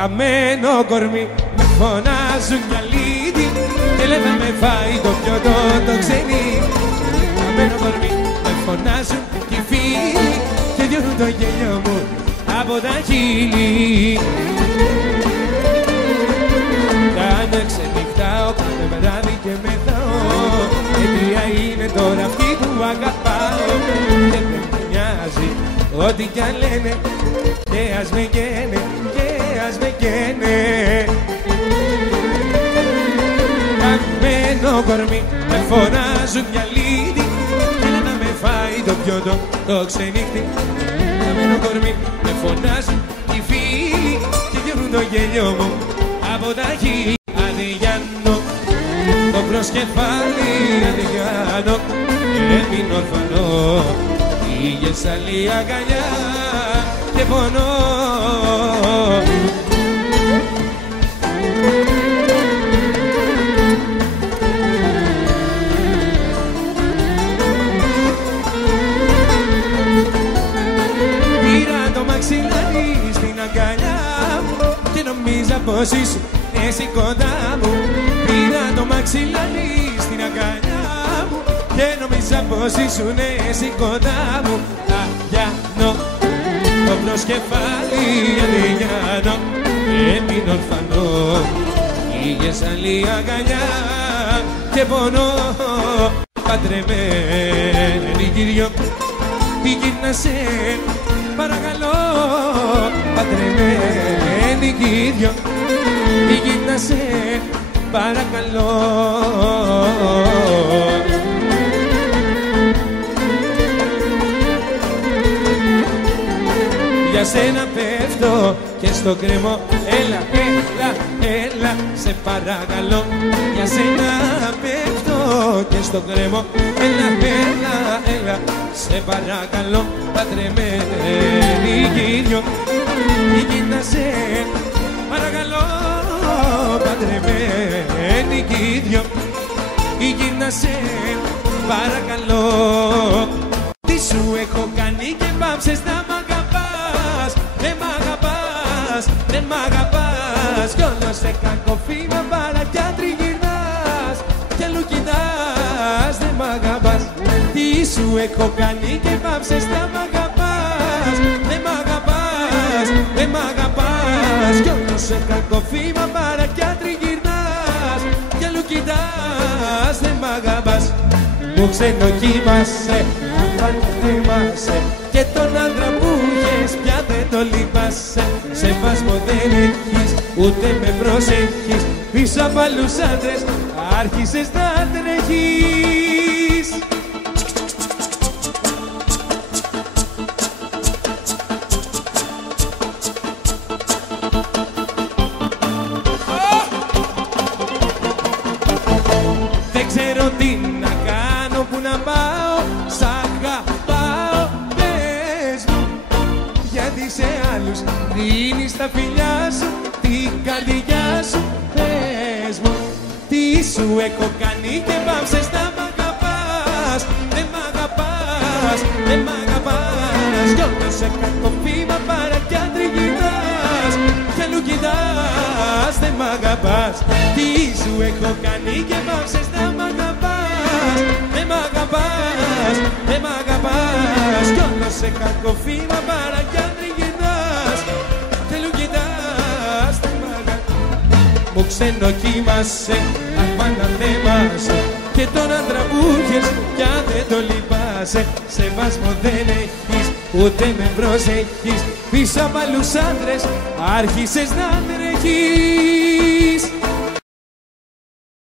χαμένο κορμί. Με φωνάζουν για λύτη και λένε να με φάει το πιωτό το ξενύχτη. Χαμένο κορμί, με φωνάζουν και οι φίλοι και διώχνουν το γέλιο μου από τα χείλη. Κάνε ξενυχτάω κάθε βράδυ και μεθάω. Αιτία είναι τώρα αυτή που αγαπάω. Και δεν με νοιάζει ό,τι κι αν λένε. Και ας με καίνε, και ας με καίνε. Καμένο κορμί, με φωνάζουν για λύτη και λένε να με φάει το πιωτό το ξενύχτη. Καμένο κορμί, με φωνάζουν οι φίλοι και διώχνουν το γέλιο μου από τα χείλη. Αδειάνο το προσκεφάλι, αδειάνο έμεινε ορφανό. Πήγες άλλη αγκαλιά και πονώ. Πήρα το μαξιλάρι στην αγκαλιά μου και νομίζα πως ήσουν εσύ κοντά μου. Πήρα το μαξιλάρι στην αγκαλιά μου και νομίζα πως ήσουν εσύ κοντά μου. Αδειάνο το προσκεφάλι, αδειάνο έμεινε ορφανό. Πήγες άλλη αγκαλιά και πονώ. Παντρεμένη Κύριο, γύρνασε παρακαλώ. Παντρεμένη Κύριο, γύρνασε παρακαλώ. Για σένα πέφτω και στο κρεμό. Έλα, έλα, έλα, σε παρακαλώ. Για σένα πέφτω και στο κρεμό. Έλα, έλα, έλα, σε παρακαλώ. Παντρεμένη Κύριο, γύρνασε παρακαλώ. Παντρεμένη Κύριο, γύρνασε παρακαλώ. Τι σου έχω κάνει και πάψες να μ' αγαπάς. Δεν μ' αγαπάς, δεν μ' αγαπάς. Κι όλο σε κακό φήμα παρά κι αν τριγυρνάς κι αλλού κοιτάς. Δεν μ' αγαπάς. Τι σου έχω κάνει και πάψες να μ' αγαπάς. Δεν μ' αγαπάς, δεν μ' αγαπάς. Κι όλο σε κακό φήμα παρά κι αν τριγυρνάς κι αλλού κοιτάς. Δεν μ' αγαπάς. Μου ξενοκοίμασε, θυμάσαι και τον άντρα που είχες πια δεν το λυπάσαι. Σεβασμό δεν έχεις, ούτε με προσέχεις. Πίσω απ' άλλους άντρες άρχισες να τρέχεις. Δεν ξέρω τι να κάνω, που να πάω. Σ' αγαπάω, πες μου, γιατί σε άλλους δίνεις τα φιλιά σου, την καρδιά σου. Πες μου, τι σου έχω κάνει και πάψες να μ' αγαπάς. Δεν μ' αγαπάς, δεν μ' αγαπάς. Κι όλο σε κακό βήμα παρά κι αν τριγυρνάς κι αλλού κοιτάς. Δεν μ' αγαπάς. Τι σου έχω κάνει και πάψες να μ' αγαπάς. Δεν μ' αγαπάς, δεν μ' αγαπάς. Κι όλο σε κακό βήμα παρά κι αν τριγυρνάς κι αλλού κοιτάς. Δεν μ' αγαπάς. Μου ξενοκοίμασε, απάντα θέμασε και τον άντρα που είχες κι αν δεν το λυπάσαι. Σεβασμό δεν έχεις, ούτε με προσέχεις. Πίσω απ' άλλους άντρες άρχισες να τρέχεις.